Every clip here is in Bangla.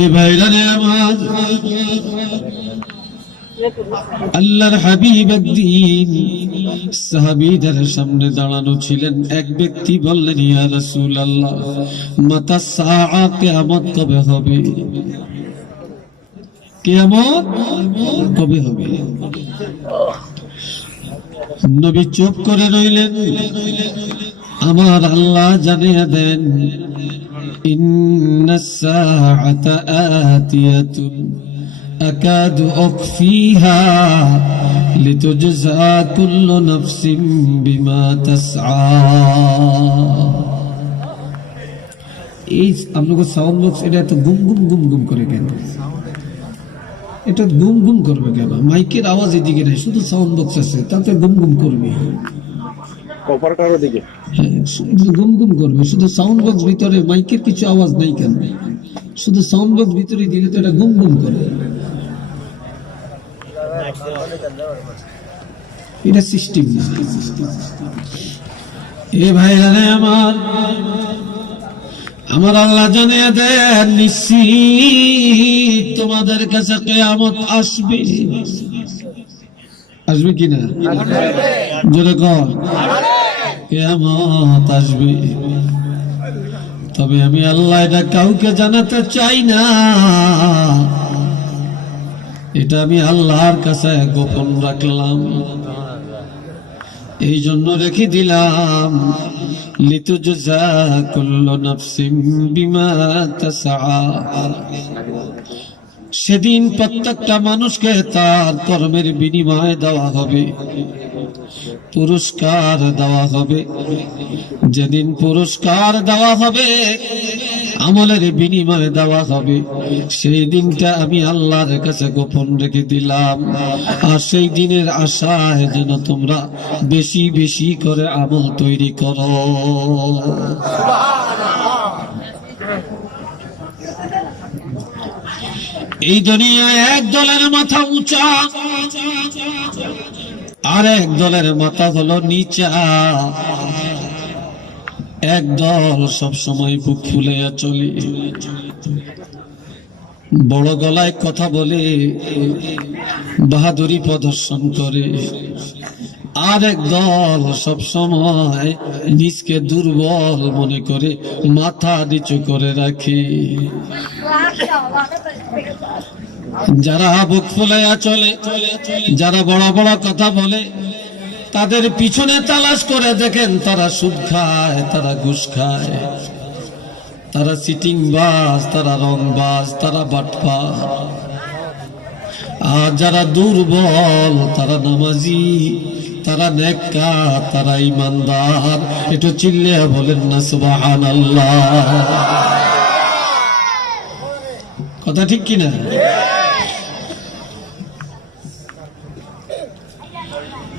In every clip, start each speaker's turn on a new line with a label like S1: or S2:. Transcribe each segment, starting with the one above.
S1: এ ভাইরারে আমার আল্লাহর হাবিব একদিন সাহাবীদের সামনে দাঁড়ানো ছিলেন। এক ব্যক্তি বললেন, ইয়া রাসূল আল্লাহ মাতা সাআ কিয়ামত কবে হবে? কিয়ামত কবে হবে? নবী চুপ করে রইলেন। আমার আল্লাহ জানিয়ে দেন ইন্নাস সাআতা আতিয়াতুন أكاد أخفيها لتجزى كل نفس بما تسعى এই আপনাকে সাউন্ড বক্স এটা এত গুম গুম গুম গুম করে কেন এটা গুম গুম করবে কেন মাইকের আওয়াজ এদিকে নেই শুধু সাউন্ড বক্স আছে তাতে গুম গুম করবে
S2: কপার কারও দিকে
S1: গুম গুম করবে শুধু সাউন্ড বক্স ভিতরে মাইকের কিছু আওয়াজ নেই কেন? শুধু সাউন্ড বক্স ভিতরে দিলে তো এটা গুম গুম করে। এটা সিস্টেম এ ভাইরা রে আমার আমার আল্লাহ জানিয়ে দেন নিশ্চিত তোমাদের কাছে কেয়ামত আসবে। আসবে কিনা? জোরে কর। কেয়ামত আসবে। তবে আমি আল্লাহ এটা কাউকে জানাতে চাই না। এটা আমি আল্লাহর কাছে গোপন রাখলাম। এই জন্য রেখে দিলাম লিতুজা কুল্লু নাফসিম বিমা সেদিন প্রত্যেকটা মানুষকে তার কর্মের বিনিময় দেওয়া হবে। পুরস্কার দেওয়া হবে। যেদিন পুরস্কার দেওয়া হবে, আমলের বিনিময় দেওয়া হবে। সেই দিনটা আমি আল্লাহর কাছে গোপন রেখে দিলাম। আর সেই দিনের আশায় যেন তোমরা বেশি বেশি করে আমল তৈরি করো। এই দুনিয়ায় এক দলের মাথা উঁচা আর এক দলের মাথা হলো নিচা। এক দল সবসময় বুক ফুলে চলে। বড় গলায় কথা বলে, বাহাদুরি প্রদর্শন করে। আর এক দল সব সময় নিজকে দুর্বল মনে করে, মাথা নিচু করে রাখে। যারা বুক ফুলাইয়া চলে, যারা বড় বড় কথা বলে, তাদের পিছনে তালাশ করে দেখেন তারা সুদ খায়, তারা ঘুষ খায়। তারা সিটিং বাস, তারা রং বাস, তারা বাটপা আর যারা দুর্বল, তারা নামাজি, তারা নেকা, তারা ইমানদার। একটু চিল্লিয়া বলেন না সুবাহান আল্লাহ কথা ঠিক কিনা?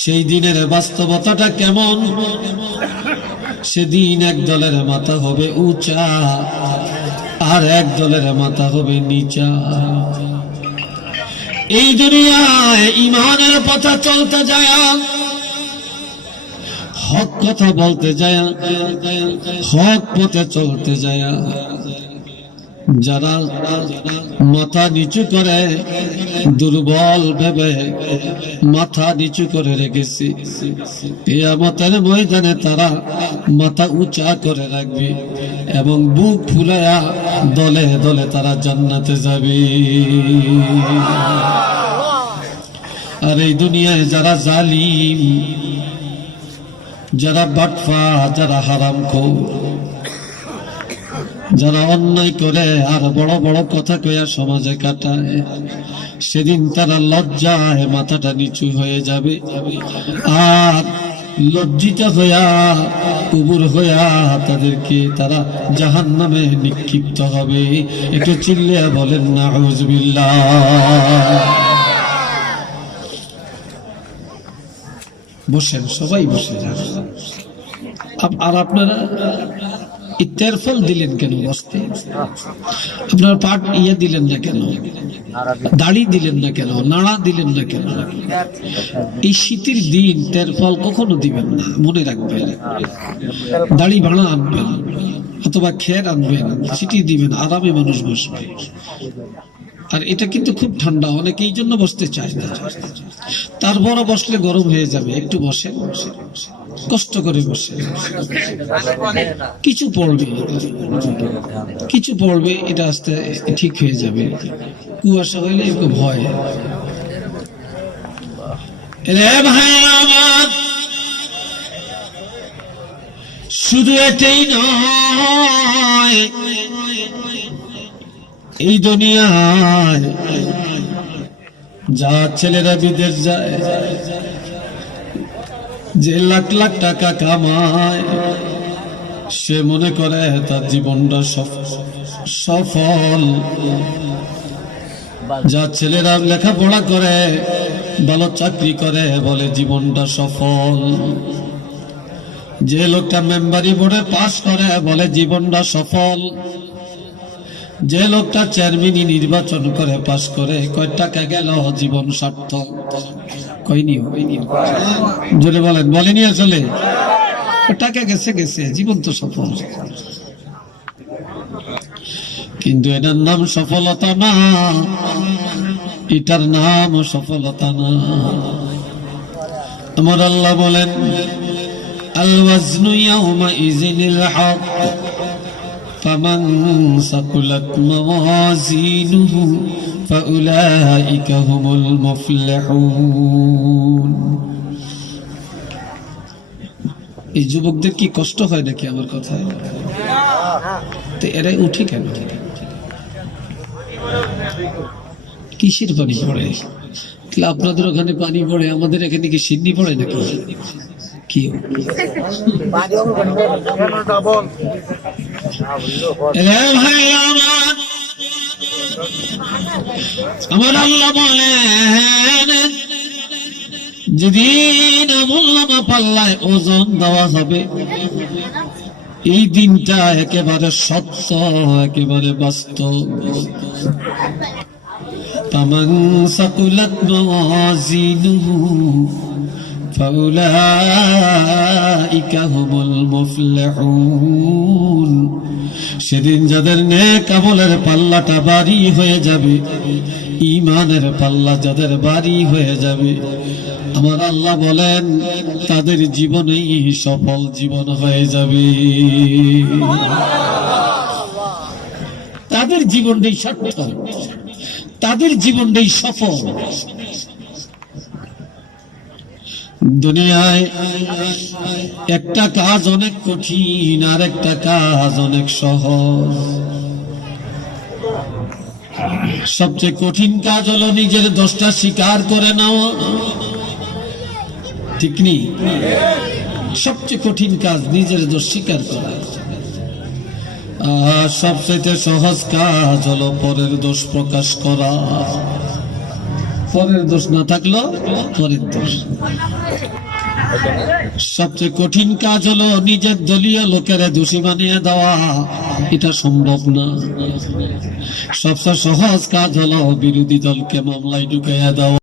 S1: সেই দিনের বাস্তবতাটা কেমন? সেদিন এক দলের মাথা হবে উঁচা, আর এক দলের মাথা হবে নিচা। এই দুনিয়ায় ইমানের পথে চলতে যায়, হক কথা বলতে যায়, হক পথে চলতে যায়। যারা মাথা নিচু করে, দুর্বল ভেবে মাথা নিচু করে রেখেছে। কেয়ামতের ময়দানে তারা মাথা উঁচা করে রাখবে এবং বুক ফুলায়া দলে দলে তারা জান্নাতে যাবে। আর এই দুনিয়ায় যারা জালিম, যারা বাটফা, যারা হারাম খোর যারা অন্যায় করে আর বড় বড় কথা কয়া সমাজে কাটায়, সেদিন তারা লজ্জায় মাথাটা নিচু হয়ে যাবে। আর লজ্জিত হইয়া কুবুর হইয়া তাদেরকে তারা জাহান নামে নিক্ষিপ্ত হবে। একটু চিল্লিয়া বলেন না হজবিল্লা বসেন, সবাই বসে যান। আর আপনারা? ইত্যার ফল দিলেন কেন? বসতে। আপনার পাট ইয়ে দিলেন না কেন? দাড়ি দিলেন না কেন? নাড়া দিলেন না কেন? এই শীতের দিন তের ফল কখনো দিবেন না, মনে রাখবেন। দাড়ি ভাড়া আনবেন, অথবা খের আনবেন, সিটি দিবেন, আরামে মানুষ বসবে। আর এটা কিন্তু খুব ঠান্ডা, অনেকে এই জন্য বসতে চায় না। তারপরও বসলে গরম হয়ে যাবে, একটু বসে কষ্ট করে বসে। কিছু পড়বে। কিছু পড়বে, এটা আস্তে ঠিক হয়ে যাবে। কুয়াশা হইলে একটু ভয় রে ভাই আমার শুধু এটাই নয়, এই দুনিয়ায় যা ছেলেরা বিদেশ যায় যে লাখ লাখ টাকা কামায়, সে মনে করে তার জীবনটা সফ- সফল। যা ছেলেরা লেখাপড়া করে, ভালো চাকরি করে, বলে জীবনটা সফল। যে লোকটা মেম্বারি বোর্ডে পাশ করে, বলে জীবনটা সফল। যে লোকটা চেয়ারম্যানই নির্বাচন করে, পাশ করে, কয় টাকা গেল, জীবন সার্থক। জোরে বলেন, বলেনি আসলে? টাকা গেছে গেছে জীবন তো সফল। কিন্তু এটার নাম সফলতা না, এটার নাম সফলতা না। আমার আল্লাহ বলেন আল ওয়াজনু ইয়াউমা ইযিনিল হক। فمن ثقلت موازينه فأولئك هم المفلحون এই যুবকদের কি কষ্ট হয় নাকি আমার কথায় তো এরাই উঠে কেন কিসের পানি পড়ে তাহলে আপনাদের ওখানে পানি পড়ে আমাদের এখানে কি সিডনি পড়ে নাকি কি রে ভাই আমার। আল্লাহ বলেন, যেদিন আমুল্লামা পাল্লায় ওজন দেওয়া হবে, এই দিনটা একেবারে সত্য, একেবারে বাস্তব। তামান সাকুলাত ফাউলাইকা হুমুল মুফলিহুন। সেদিন যাদের নেক আমলের পাল্লাটা বাড়ি হয়ে যাবে ইমানের পাল্লা যাদের বাড়ি হয়ে যাবে, আমার আল্লাহ বলেন, তাদের জীবনেই সফল জীবন হয়ে যাবে। তাদের জীবনটাই সার্থক, তাদের জীবনটাই সফল। দুনিয়ায় একটা কাজ অনেক কঠিন আর একটা কাজ অনেক সহজ। সবচেয়ে কঠিন কাজ হলো নিজের দোষটা স্বীকার করে নেওয়া। ঠিক নেই সবচেয়ে কঠিন কাজ নিজের দোষ স্বীকার করা। আর সবচেয়ে সহজ কাজ হলো পরের দোষ প্রকাশ করা। পরের দোষ না থাকল পরের দোষ। সবচেয়ে কঠিন কাজ হলো নিজের দলীয় লোকের দোষী বানিয়ে দেওয়া। এটা সম্ভব না। সবচেয়ে সহজ কাজ হলো বিরোধী দলকে মামলায় ঢুকাইয়া দেওয়া।